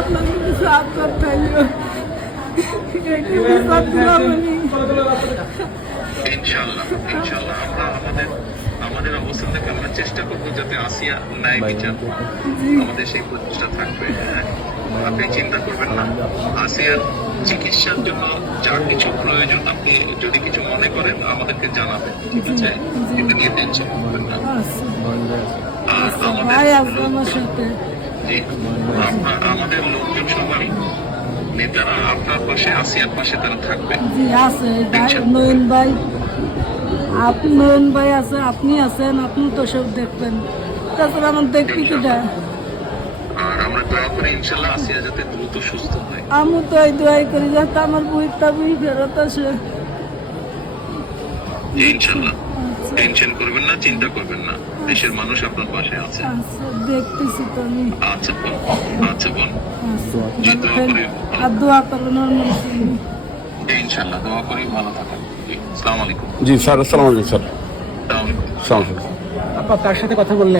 আপনার কিছু আপনার থাকলেও ইনশাআল্লাহ ইনশাআল্লাহ আমরা আমাদের অবস্থান থেকে আমরা চেষ্টা করবো যাতে আসিয়া ন্যায় বিচার আমাদের সেই প্রচেষ্টা থাকবে। হ্যাঁ, আপনি চিন্তা করবেন না। আসিয়ার চিকিৎসার জন্য যা কিছু প্রয়োজন আপনি যদি কিছু মনে করেন আমাদেরকে জানাবেন, ঠিক আছে? এটা নিয়ে টেনশন করবেন না। আর আমাদের লোকজন সবাই নেতারা আপনার পাশে, আসিয়ার পাশে তারা থাকবে। জি আছে নয়ন ভাই, আপনি নয়ন ভাই আছে, আপনি আছেন, আপনি তো সব দেখবেন। তাছাড়া আমার দেখবি কিটা। আর আমরা দোয়া করি ইনশাল্লাহ আসিয়া যাতে দ্রুত সুস্থ হয়। আমি তো এই দোয়াই করি যাতে আমার বইটা বই ফেরত আসে। ইনশাল্লাহ টেনশন করবেন না, চিন্তা করবেন না, দেশের মানুষ আপনার পাশে আছে। আচ্ছা দেখতেছি তো আমি। আচ্ছা বোন, আচ্ছা বোন, আচ্ছা জি দোয়া করি। আর দোয়া করবেন ওর মধ্যে। ইনশাল্লাহ দোয়া করি, ভালো থাকেন। আসসালামু আলাইকুম। জি স্যার, আসসালামু আলাইকুম স্যার। আসসালামু আলাইকুম। আসসালামু আলাইকুম। আপা কার সাথে কথা বললেন?